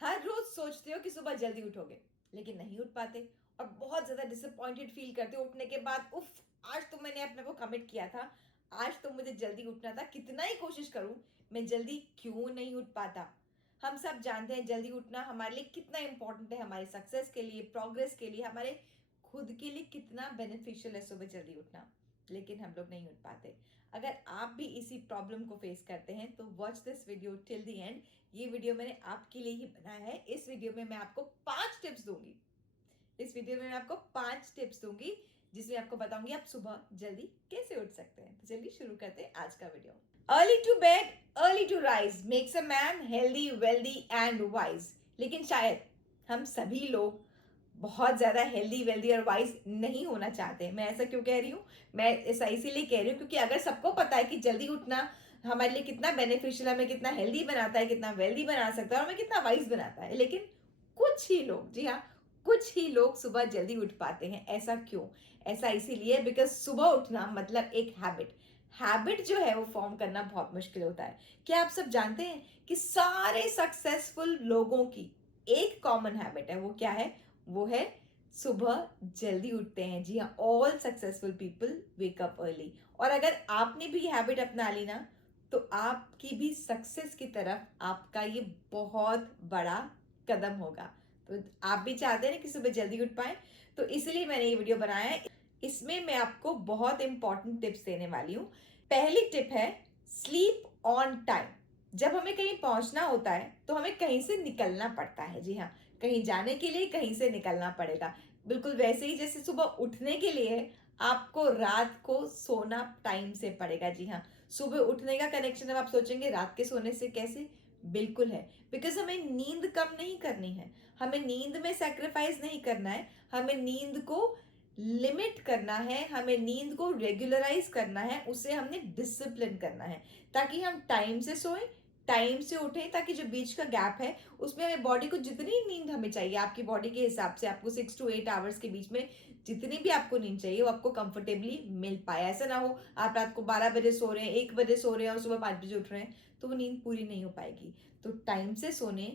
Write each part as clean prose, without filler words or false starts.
हर रोज सोचते हो कि सुबह जल्दी उठोगे, लेकिन नहीं उठ पाते और बहुत ज्यादा डिसअपॉइंटेड फील करते हो उठने के बाद। उफ, आज तो मैंने अपने को कमिट किया था, आज तो मुझे जल्दी उठना था, कितना ही कोशिश करूं मैं जल्दी क्यों नहीं उठ पाता। हम सब जानते हैं जल्दी उठना हमारे लिए कितना इंपॉर्टेंट है, हमारे सक्सेस के लिए, प्रोग्रेस के लिए, हमारे खुद के लिए कितना बेनिफिशियल है सुबह जल्दी उठना, लेकिन हम लोग नहीं उठ पाते। अगर आप भी इसी प्रॉब्लम को फेस करते हैं तो watch this video till the end. ये वीडियो मैंने आपके लिए ही बनाया है। इस वीडियो में मैं आपको 5 टिप्स दूंगी। इस वीडियो में मैं आपको 5 टिप्स दूंगी जिसमें आपको बताऊंगी आप सुबह जल्दी कैसे उठ सकते हैं। तो चलिए शुरू करते हैं आज का video. Early to bed early to rise makes a man healthy wealthy and wise. लेकिन शायद हम सभी लोग बहुत ज्यादा हेल्दी वेल्दी और वाइज नहीं होना चाहते। मैं ऐसा क्यों कह रही हूँ? मैं ऐसा इसीलिए कह रही हूँ क्योंकि अगर सबको पता है कि जल्दी उठना हमारे लिए कितना बेनिफिशियल है, हमें कितना हेल्दी बनाता है, कितना वेल्दी बना सकता है और हमें कितना वाइज बनाता है, लेकिन कुछ ही लोग, जी हाँ, कुछ ही लोग सुबह जल्दी उठ पाते हैं। ऐसा क्यों? ऐसा इसीलिए बिकॉज सुबह उठना मतलब एक हैबिट। हैबिट जो है वो फॉर्म करना बहुत मुश्किल होता है। क्या आप सब जानते हैं कि सारे सक्सेसफुल लोगों की एक कॉमन हैबिट है? वो क्या है? वो है सुबह जल्दी उठते हैं। जी हाँ, ऑल सक्सेसफुल पीपल वेक अप अर्ली। और अगर आपने भी हैबिट अपना ली ना तो आपकी भी सक्सेस की तरफ आपका ये बहुत बड़ा कदम होगा। तो आप भी चाहते हैं कि सुबह जल्दी उठ पाए, तो इसलिए मैंने ये वीडियो बनाया है। इसमें मैं आपको बहुत इंपॉर्टेंट टिप्स देने वाली हूँ। पहली टिप है स्लीप ऑन टाइम। जब हमें कहीं पहुंचना होता है तो हमें कहीं से निकलना पड़ता है। जी हाँ, कहीं जाने के लिए कहीं से निकलना पड़ेगा। बिल्कुल वैसे ही जैसे सुबह उठने के लिए आपको रात को सोना टाइम से पड़ेगा। जी हाँ, सुबह उठने का कनेक्शन अब आप सोचेंगे रात के सोने से कैसे? बिल्कुल है, बिकॉज हमें नींद कम नहीं करनी है, हमें नींद में सेक्रीफाइस नहीं करना है, हमें नींद को लिमिट करना है, हमें नींद को रेगुलराइज करना है, उसे हमने डिसिप्लिन करना है ताकि हम टाइम से सोएं, टाइम से उठें, ताकि जो बीच का गैप है उसमें हमें बॉडी को जितनी नींद हमें चाहिए, आपकी बॉडी के हिसाब से आपको 6 to 8 आवर्स के बीच में जितनी भी आपको नींद चाहिए वो आपको कंफर्टेबली मिल पाए। ऐसा ना हो आप रात को 12 बजे सो रहे हैं, 1 बजे सो रहे हैं और सुबह 5 बजे उठ रहे हैं, तो वो नींद पूरी नहीं हो पाएगी। तो टाइम से सोने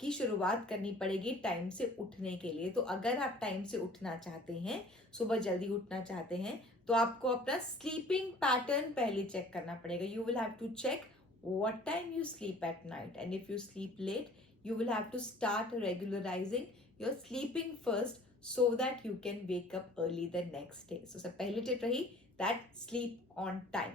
की शुरुआत करनी पड़ेगी टाइम से उठने के लिए। तो अगर आप टाइम से उठना चाहते हैं, सुबह जल्दी उठना चाहते हैं, तो आपको अपना स्लीपिंग पैटर्न पहले चेक करना पड़ेगा। You will have to check what time you sleep at night, and if you sleep late you will have to start regularizing your sleeping first so that you can wake up early the next day. So सब पहली tip रही that sleep on time।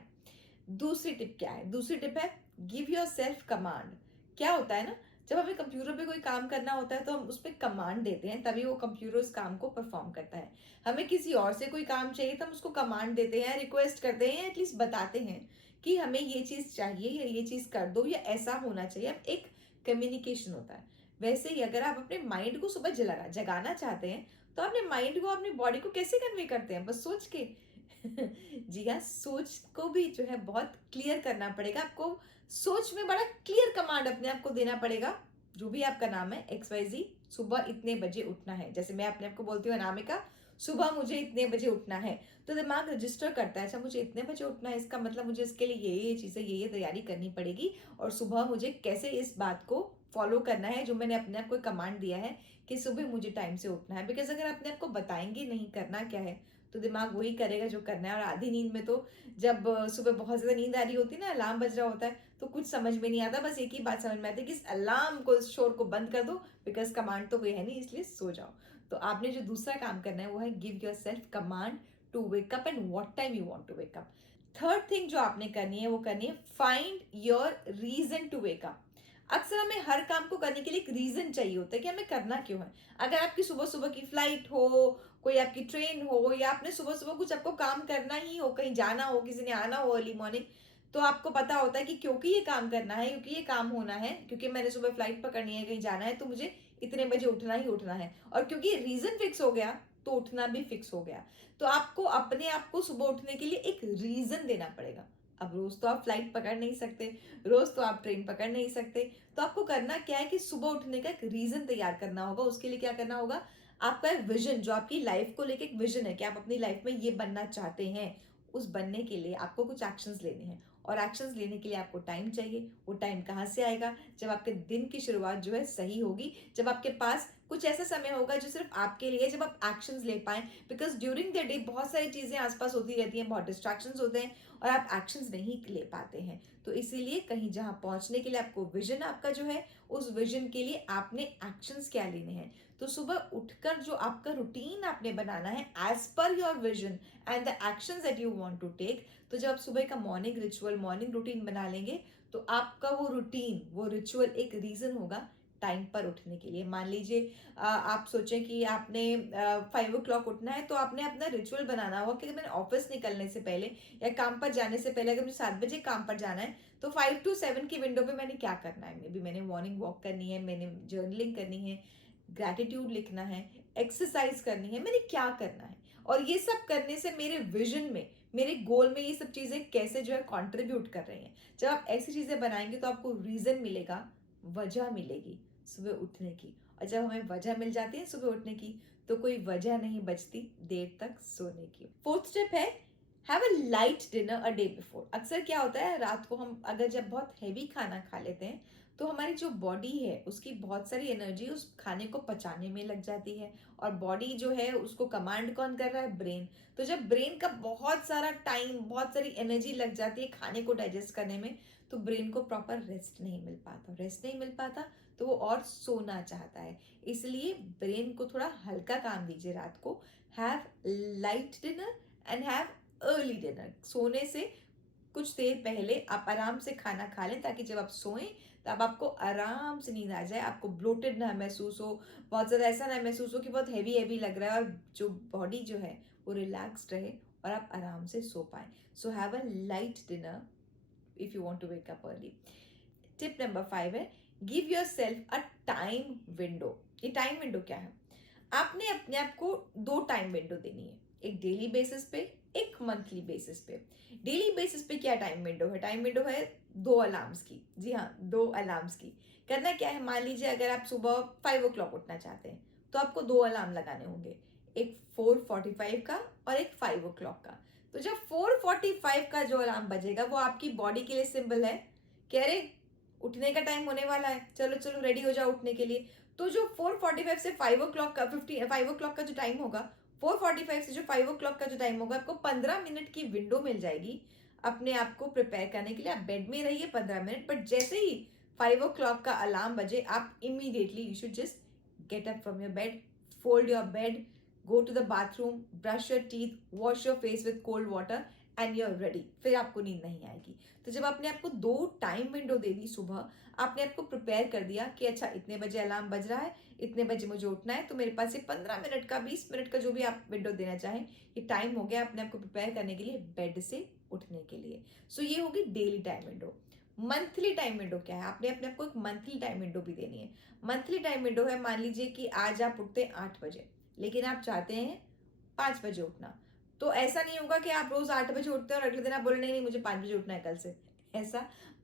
दूसरी tip क्या है? दूसरी tip है give yourself command. क्या होता है ना, जब हमें कंप्यूटर पे कोई काम करना होता है तो हम उस पर कमांड देते हैं, तभी वो कंप्यूटर उस काम को परफॉर्म करता है। हमें किसी और से कोई काम चाहिए तो हम उसको कमांड देते हैं, रिक्वेस्ट करते हैं, एटलीस्ट बताते हैं कि हमें ये चीज़ चाहिए या ये चीज़ कर दो या ऐसा होना चाहिए। अब एक कम्युनिकेशन होता है। वैसे ही अगर आप अपने माइंड को सुबह जगाना चाहते हैं तो अपने माइंड को अपनी बॉडी को कैसे कन्वे करते हैं? बस सोच के। जी हाँ, सोच को भी जो है बहुत क्लियर करना पड़ेगा आपको। सोच में बड़ा क्लियर कमांड अपने आप को देना पड़ेगा। जो भी आपका नाम है XYZ, सुबह इतने बजे उठना है। जैसे मैं अपने आप को बोलती हूँ अनामिका, सुबह मुझे इतने बजे उठना है, तो दिमाग रजिस्टर करता है, अच्छा मुझे इतने बजे उठना है, इसका मतलब मुझे इसके लिए ये चीज़ें ये तैयारी करनी पड़ेगी और सुबह मुझे कैसे इस बात को फॉलो करना है जो मैंने अपने आप को कमांड दिया है कि सुबह मुझे टाइम से उठना है। बिकॉज अगर अपने आप को बताएंगे नहीं करना क्या है तो दिमाग वही करेगा जो करना है। और आधी नींद में तो जब सुबह बहुत ज़्यादा नींद आ रही होती है ना, अलार्म बज रहा होता है, तो कुछ समझ में नहीं आता, बस एक ही बात समझ में आती है कि इस अलार्म को, इस शोर को बंद कर दो, बिकॉज कमांड तो कोई है नहीं, इसलिए सो जाओ। तो आपने जो दूसरा काम करना है वो है give yourself command to wake up and what time you want to wake up. Third thing जो आपने करनी है वो करनी है find your reason to wake up. अक्सर हमें हर काम को करने के लिए एक रीजन चाहिए होता है कि हमें करना क्यों है। अगर आपकी सुबह सुबह की फ्लाइट हो, कोई आपकी ट्रेन हो, या आपने सुबह सुबह कुछ आपको काम करना ही हो, कहीं जाना हो, किसी ने आना हो अर्ली मॉर्निंग, तो आपको पता होता है कि क्योंकि ये काम करना है, क्योंकि ये काम होना है, क्योंकि मैंने सुबह फ्लाइट पकड़नी है, कहीं जाना है, तो मुझे इतने बजे उठना ही उठना है। और क्योंकि रीजन फिक्स हो गया तो उठना भी फिक्स हो गया। तो आपको अपने आप को सुबह उठने के लिए एक रीजन देना पड़ेगा। अब रोज तो आप फ्लाइट पकड़ नहीं सकते, रोज तो आप ट्रेन पकड़ नहीं सकते, तो आपको करना क्या है कि सुबह उठने का एक रीजन तैयार करना होगा। उसके लिए क्या करना होगा? आपका एक विजन, जो आपकी लाइफ को लेके एक विजन है कि आप अपनी लाइफ में ये बनना चाहते हैं, उस बनने के लिए आपको कुछ एक्शंस लेने हैं। और एक्शंस लेने के लिए आपको टाइम चाहिए। वो टाइम कहाँ से आएगा? जब आपके दिन की शुरुआत जो है सही होगी, जब आपके पास कुछ ऐसा समय होगा जो सिर्फ आपके लिए, जब आप एक्शंस ले पाएं। बिकॉज ड्यूरिंग द डे बहुत सारी चीज़ें आसपास होती रहती हैं, बहुत डिस्ट्रैक्शंस होते हैं और आप एक्शंस नहीं ले पाते हैं। तो इसीलिए कहीं जहाँ पहुँचने के लिए आपको विजन आपका जो है, उस विजन के लिए आपने एक्शंस क्या लेने हैं। तो सुबह उठकर जो आपका रूटीन आपने बनाना है as per your vision and the actions that you want to take. तो जब आप सुबह का मॉर्निंग रिचुअल, मॉर्निंग रूटीन बना लेंगे, तो आपका वो रूटीन, वो रिचुअल एक रीजन होगा टाइम पर उठने के लिए। मान लीजिए आप सोचें कि आपने 5 o'clock उठना है, तो आपने अपना रिचुअल बनाना होगा कि मैंने ऑफिस निकलने से पहले या काम पर जाने से पहले, अगर मुझे 7 बजे काम पर जाना है, तो 5 to 7 की विंडो में मैंने क्या करना है। मे बी मैंने मॉर्निंग वॉक करनी है, मैंने जर्नलिंग करनी है, ग्रैटिट्यूड लिखना है, एक्सरसाइज करनी है, मैंने क्या करना है। और ये सब करने से मेरे विजन में, मेरे गोल में ये सब चीज़ें कैसे जो है कंट्रीब्यूट कर रही हैं। जब आप ऐसी चीज़ें बनाएंगे तो आपको रीज़न मिलेगा, वजह मिलेगी सुबह उठने की। और जब हमें वजह मिल जाती है सुबह उठने की, तो कोई वजह नहीं बचती देर तक सोने की। फोर्थ स्टेप है have a light dinner a day before. अक्सर क्या होता है, रात को हम अगर जब बहुत हैवी खाना खा लेते हैं, तो हमारी जो बॉडी है उसकी बहुत सारी एनर्जी उस खाने को पचाने में लग जाती है। और बॉडी जो है उसको कमांड कौन कर रहा है? ब्रेन। तो जब ब्रेन का बहुत सारा टाइम, बहुत सारी एनर्जी लग जाती है खाने को डाइजेस्ट करने में, तो ब्रेन को प्रॉपर रेस्ट नहीं मिल पाता। रेस्ट नहीं मिल पाता तो वो और सोना चाहता है। इसलिए ब्रेन को थोड़ा हल्का काम दीजिए रात को। Have light dinner and have early dinner. सोने से कुछ देर पहले आप आराम से खाना खा लें, ताकि जब आप सोएं तब आपको आराम से नींद आ जाए, आपको ब्लोटेड ना महसूस हो, बहुत ज़्यादा ऐसा ना महसूस हो कि बहुत हैवी हैवी लग रहा है, और जो बॉडी जो है वो रिलैक्स्ड रहे और आप आराम से सो पाएं। So have a light dinner if you want to wake up early. Tip number 5 है give yourself a time window. ये टाइम विंडो क्या है? आपने अपने आप को 2 टाइम विंडो देनी है, एक डेली बेसिस पे, एक मंथली बेसिस पे। डेली बेसिस पे क्या टाइम विंडो है? टाइम विंडो है 2 अलार्म्स की। जी हाँ, 2 अलार्म्स की। करना क्या है, मान लीजिए अगर आप सुबह 5 o'clock उठना चाहते हैं, तो आपको 2 अलार्म लगाने होंगे, एक 4:45 का और एक 5 o'clock का। तो जब 4:45 का जो अलार्म बजेगा, वो आपकी बॉडी के लिए सिंबल है कि अरे उठने का टाइम होने वाला है, चलो चलो रेडी हो जाओ उठने के लिए। तो जो 4:45 से 5 o'clock का 5 o'clock का जो टाइम होगा, 4:45 से जो 5 o'clock का जो टाइम होगा, आपको 15 मिनट की विंडो मिल जाएगी अपने आप को प्रिपेयर करने के लिए। आप बेड में रहिए 15 मिनट, बट जैसे ही 5 o'clock का अलार्म बजे, आप immediately you should just get up from your bed, fold your bed, go to the bathroom, brush your teeth, wash your face with cold water and you are ready. फिर आपको नींद नहीं आएगी। तो जब आपने आपको 2 टाइम विंडो दे दी सुबह, आपने आपको प्रिपेयर कर दिया कि अच्छा इतने बजे अलार्म बज रहा है, इतने बजे मुझे उठना है, तो मेरे पास ये 15 मिनट का, 20 मिनट का, जो भी आप विंडो देना चाहें, ये टाइम हो गया अपने आपको प्रिपेयर करने के लिए बेड से उठने के लिए। सो ये होगी daily time window. Monthly time window क्या है? आपने अपने आपको एक मंथली टाइम विंडो भी देनी है। मंथली टाइम विंडो है, मान लीजिए कि आज आप उठते हैं 8 बजे, लेकिन आप चाहते हैं 5 बजे उठना। तो ऐसा नहीं होगा कि आप रोज 8 बजे उठते हैं और अगले दिन आप बोले नहीं नहीं मुझे 5 बजे उठना है कल से। ऐसा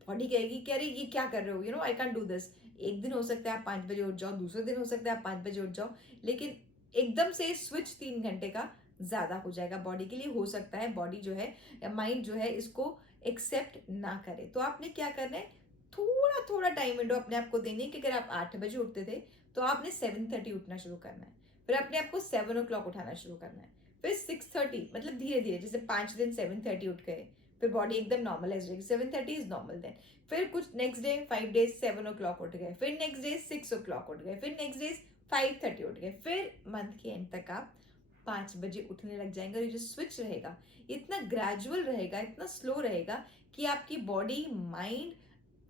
बॉडी कहेगी कि अरे ये क्या कर रहे हो, you know I can do this. एक दिन हो सकता है आप 5 बजे उठ जाओ, दूसरे दिन हो सकता है आप 5 बजे उठ जाओ, लेकिन एकदम से स्विच 3 घंटे का ज्यादा हो जाएगा बॉडी के लिए। हो सकता है बॉडी जो है या माइंड जो है इसको एक्सेप्ट ना करे। तो आपने क्या करना है, थोड़ा थोड़ा टाइम विंडो अपने आप को देनी है कि अगर आप 8 बजे उठते थे, तो आपने 7:30 उठना शुरू करना है। फिर अपने आप को 7 o'clock उठाना शुरू करना है। फिर 6:30, मतलब धीरे धीरे, जैसे 5 दिन 7:30 उठ गए, फिर बॉडी एकदम नॉर्मलाइज रहेगी, 7:30 इज नॉर्मल देन। फिर कुछ नेक्स्ट डे 5 डेज 7 o'clock उठ गए, फिर नेक्स्ट डे 6 o'clock उठ गए, फिर नेक्स्ट डे 5:30 उठ गए, फिर मंथ के एंड तक आप 5 बजे उठने लग जाएंगे। और ये जो स्विच रहेगा इतना ग्रेजुअल रहेगा, इतना स्लो रहेगा कि आपकी बॉडी माइंड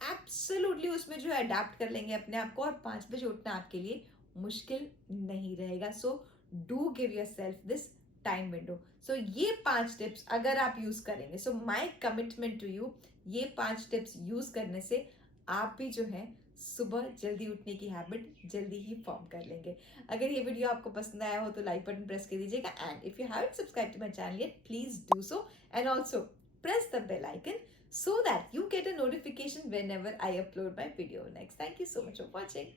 एब्सोल्युटली उसमें जो है अडेप्ट कर लेंगे अपने आप को, और 5 बजे उठना आपके लिए मुश्किल नहीं रहेगा। So do give yourself this time window. So ये 5 टिप्स अगर आप यूज करेंगे, so my commitment to you, ये 5 टिप्स यूज करने से आप भी जो है सुबह जल्दी उठने की हैबिट जल्दी ही फॉर्म कर लेंगे। अगर ये वीडियो आपको पसंद आया हो तो लाइक बटन प्रेस कर दीजिएगा, and if you haven't subscribe to my channel yet please do so, and also press the bell icon so that you get a notification whenever I upload my video next. Thank you so much for watching.